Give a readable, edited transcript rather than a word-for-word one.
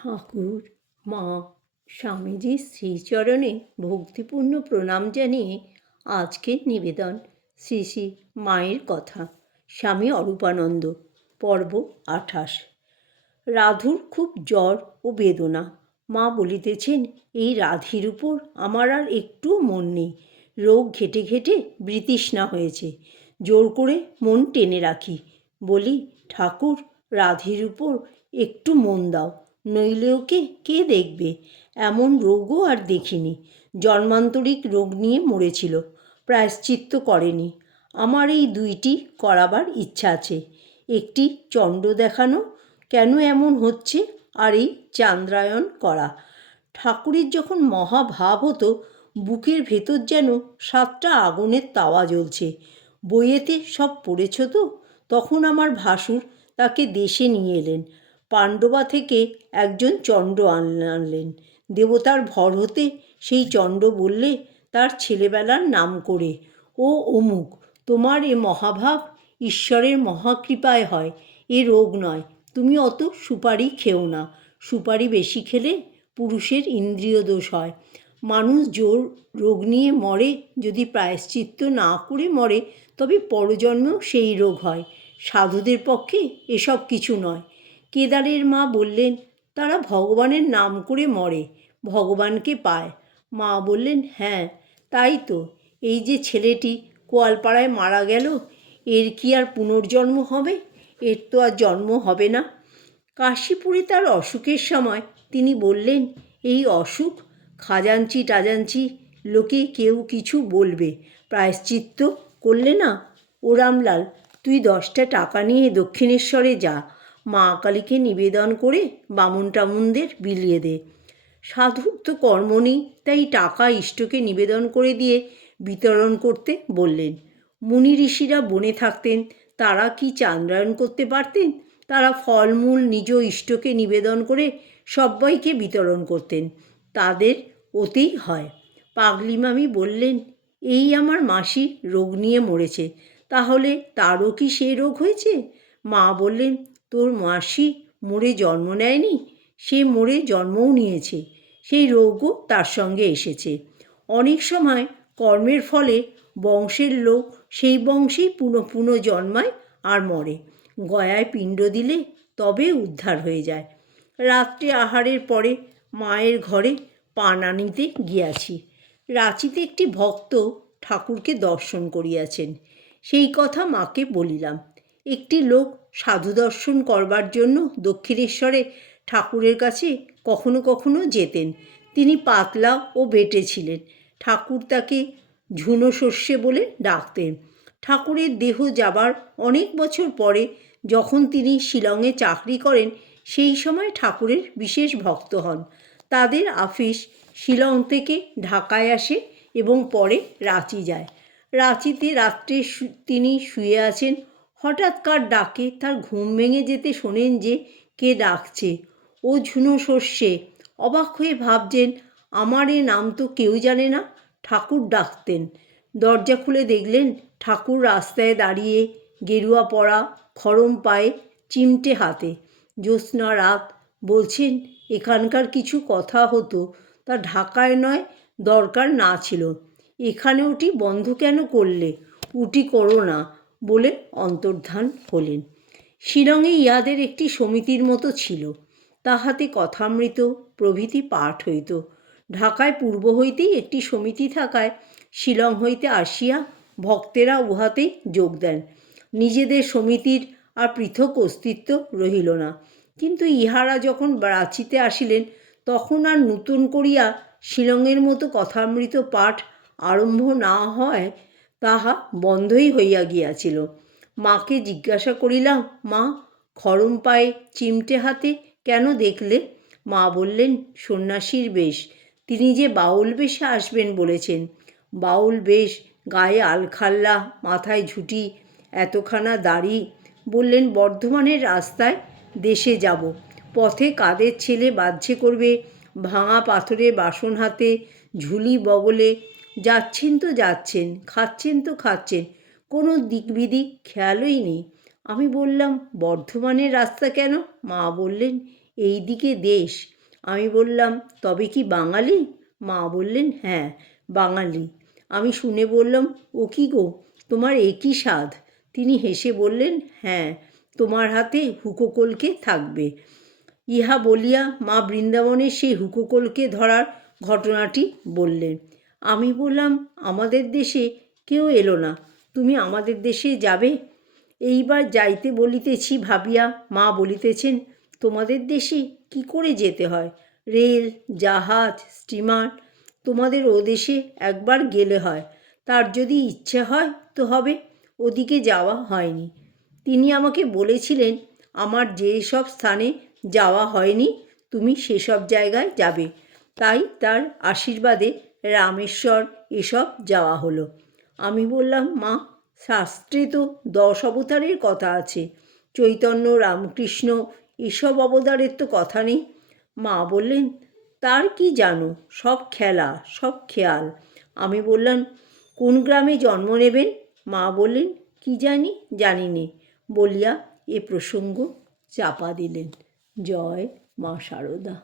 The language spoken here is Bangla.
ঠাকুর, মা, স্বামীজির শ্রীচরণে ভক্তিপূর্ণ প্রণাম জানিয়ে আজকের নিবেদন শ্রী শ্রী মায়ের কথা। স্বামী অরূপানন্দ। পর্ব 28। রাধুর খুব জ্বর ও বেদনা। মা বলিতেছেন, এই রাধির উপর আমার আর একটুও মন নেই। রোগ ঘেটে ঘেটে বৃতৃষ্ণা হয়েছে। জোর করে মন টেনে রাখি। বলি, ঠাকুর, রাধির উপর একটু মন দাও, নইলে ওকে কে দেখবে? এমন রোগও আর দেখিনি। জন্মান্তরিক রোগ নিয়ে মরেছিল, প্রায়শ্চিত্ত করেনি। আমার এই দুইটি করাবার ইচ্ছা আছে। একটি চণ্ড দেখানো, কেন এমন হচ্ছে, আর এই চান্দ্রায়ণ করা। ঠাকুরের যখন মহাভাব হতো, বুকের ভেতর যেন 7টা আগুনের তাওয়া জ্বলছে। বইয়েতে সব পড়েছ তো? তখন আমার ভাসুর তাকে দেশে নিয়ে এলেন। পাণ্ডবা থেকে একজন চণ্ড আনলেন। দেবতার ভর হতে সেই চণ্ড বললে তার ছেলেবেলার নাম করে, ও অমুক, তোমার এ মহাভাব ঈশ্বরের মহাকৃপায় হয়, এ রোগ নয়। তুমি অত সুপারি খেও না। সুপারি বেশি খেলে পুরুষের ইন্দ্রিয় দোষ হয়। মানুষ জোর রোগ নিয়ে মরে, যদি প্রায়শ্চিত্ত না করে মরে, তবে পরজন্মেও সেই রোগ হয়। সাধুদের পক্ষে এসব কিছু নয়। কেদারের মা বললেন, তারা ভগবানের নাম করে মরে, ভগবানকে পায়। মা বললেন, হ্যাঁ, তাই তো। এই যে ছেলেটি কোয়ালপাড়ায় মারা গেল, এর কি আর পুনর্জন্ম হবে? এর তো আর জন্ম হবে না। কাশীপুরে তার অসুখের সময় তিনি বললেন, এই অসুখ, খাজাঞ্চি টাজাঞ্চি লোকে কেউ কিছু বলবে, প্রায়শ্চিত্ত করলে না। ও রামলাল, তুই 10টা টাকা নিয়ে দক্ষিণেশ্বরে যা, মা কালীকে নিবেদন করে বামুন টামুনদের বিলিয়ে দে। সাধুর তো কর্ম নেই, তাই টাকা ইষ্টকে নিবেদন করে দিয়ে বিতরণ করতে বললেন। মুনি ঋষিরা বনে থাকতেন, তারা কি চান্দ্রায়ণ করতে পারতেন? তারা ফলমূল নিজ ইষ্টকে নিবেদন করে সব্বাইকে বিতরণ করতেন। তাদের ওতেই হয়। পাগলি মামি বললেন, এই আমার মাসি রোগ নিয়ে মরেছে, তাহলে তারও কি সেই রোগ হয়েছে? মা বললেন, তোর মাসি মরে জন্ম নেয়নি, সে মরে জন্মও নিয়েছে, সেই রোগও তার সঙ্গে এসেছে। অনেক সময় কর্মের ফলে বংশের লোক সেই বংশেই পুনঃ পুনঃ জন্মায় আর মরে। গয়ায় পিণ্ড দিলে তবে উদ্ধার হয়ে যায়। রাত্রে আহারের পরে মায়ের ঘরে পান আনিতে গিয়াছি। রাঁচিতে একটি ভক্ত ঠাকুরকে দর্শন করিয়াছেন, সেই কথা মাকে বলিলাম। একটি লোক সাধু দর্শন করবার জন্য দক্ষিণেশ্বরে ঠাকুরের কাছে কখনো কখনো যেতেন। তিনি পাতলা ও বেঁটে ছিলেন। ঠাকুর তাকে ঝুনো শস্যে বলে ডাকতেন। ঠাকুরের দেহ যাবার অনেক বছর পরে যখন তিনি শিলংয়ে চাকরি করেন, সেই সময় ঠাকুরের বিশেষ ভক্ত হন। তাদের আফিস শিলং থেকে ঢাকায় আসে এবং পরে রাঁচি যায়। রাঁচিতে রাত্রে তিনি শুয়ে আছেন, হঠাৎ কার ডাকে তার ঘুম ভেঙে যেতে শোনেন যে কে ডাকছে। ও ঝুনো শস্যে। অবাক হয়ে ভাবছেন, আমার এ নাম তো কেউ জানে না, ঠাকুর ডাকতেন। দরজা খুলে দেখলেন ঠাকুর রাস্তায় দাঁড়িয়ে, গেরুয়া পরা, খড়ম পায়ে, চিমটে হাতে। জ্যোৎস্না রাত। বলছেন, এখানকার কিছু কথা হতো, তা ঢাকায় নয়, দরকার না ছিল। এখানে উটি বন্ধ কেন করলে? উটি করো না, বলে অন্তর্ধান হলেন। শিলংয়ে ইহাদের একটি সমিতির মতো ছিল, তাহাতে কথামৃত প্রভৃতি পাঠ হইত। ঢাকায় পূর্ব হইতেই একটি সমিতি থাকায় শিলং হইতে আসিয়া ভক্তেরা উহাতেই যোগ দেন। নিজেদের সমিতির আর পৃথক অস্তিত্ব রহিল না। কিন্তু ইহারা যখন রাঁচিতে আসিলেন, তখন আর নূতন করিয়া শিলংয়ের মতো কথামৃত পাঠ আরম্ভ না হয়, তাহা বন্ধই হইয়া গিয়াছিল। মাকে জিজ্ঞাসা করিলাম, মা, খড়ম পায়ে চিমটে হাতে কেন দেখলে? মা বললেন, সন্ন্যাসীর বেশ, তিনি যে বাউল বেশে আসবেন বলেছেন। বাউল বেশ, গায়ে আলখাল্লা, মাথায় ঝুঁটি, এতখানা দাড়ি। বললেন, বর্ধমানের রাস্তায় দেশে যাব, পথে কাদের ছেলে বাহ্যে করবে, ভাঙা পাথরের বাসন হাতে, ঝুলি বগলে। যাচ্ছেন তো যাচ্ছেন, খাচ্ছেন তো খাচ্ছেন, কোনো দিকবিদিক খেয়ালই নেই। আমি বললাম, বর্ধমানের রাস্তা কেন? মা বললেন, এই দিকে দেশ। আমি বললাম, তবে কি বাঙালি? মা বললেন, হ্যাঁ বাঙালি। আমি শুনে বললাম, ও কি গো, তোমার একই স্বাদ। তিনি হেসে বললেন, হ্যাঁ, তোমার হাতে হুকোকলকে থাকবে। ইহা বলিয়া মা বৃন্দাবনের সেই হুকোকলকে ধরার ঘটনাটি বললেন। আমি বললাম, আমাদের দেশে কেউ এলো না, তুমি আমাদের দেশে যাবে? এইবার যাইতে বলিতেছি ভাবিয়া মা বলিতেছেন, তোমাদের দেশে কি করে যেতে হয়? রেল, জাহাজ, স্টিমার। তোমাদের ও দেশে একবার গেলে হয়, তার যদি ইচ্ছে হয় তো হবে। ওদিকে যাওয়া হয়নি। তিনি আমাকে বলেছিলেন, আমার যেসব স্থানে যাওয়া হয়নি তুমি সেসব জায়গায় যাবে। তাই তার আশীর্বাদে রামেশ্বর এসব যাওয়া হলো। আমি বললাম, মা, শাস্ত্রে তো 10 অবতারের কথা আছে, চৈতন্য, রামকৃষ্ণ এসব অবতারের তো কথা নেই। মা বললেন, তার কি জানো, সব খেলা, সব খেয়াল। আমি বললাম, কোন গ্রামে জন্ম নেবেন? মা বললেন, কি জানি নে বলিয়া এ প্রসঙ্গ চাপা দিলেন। জয় মা শারদা।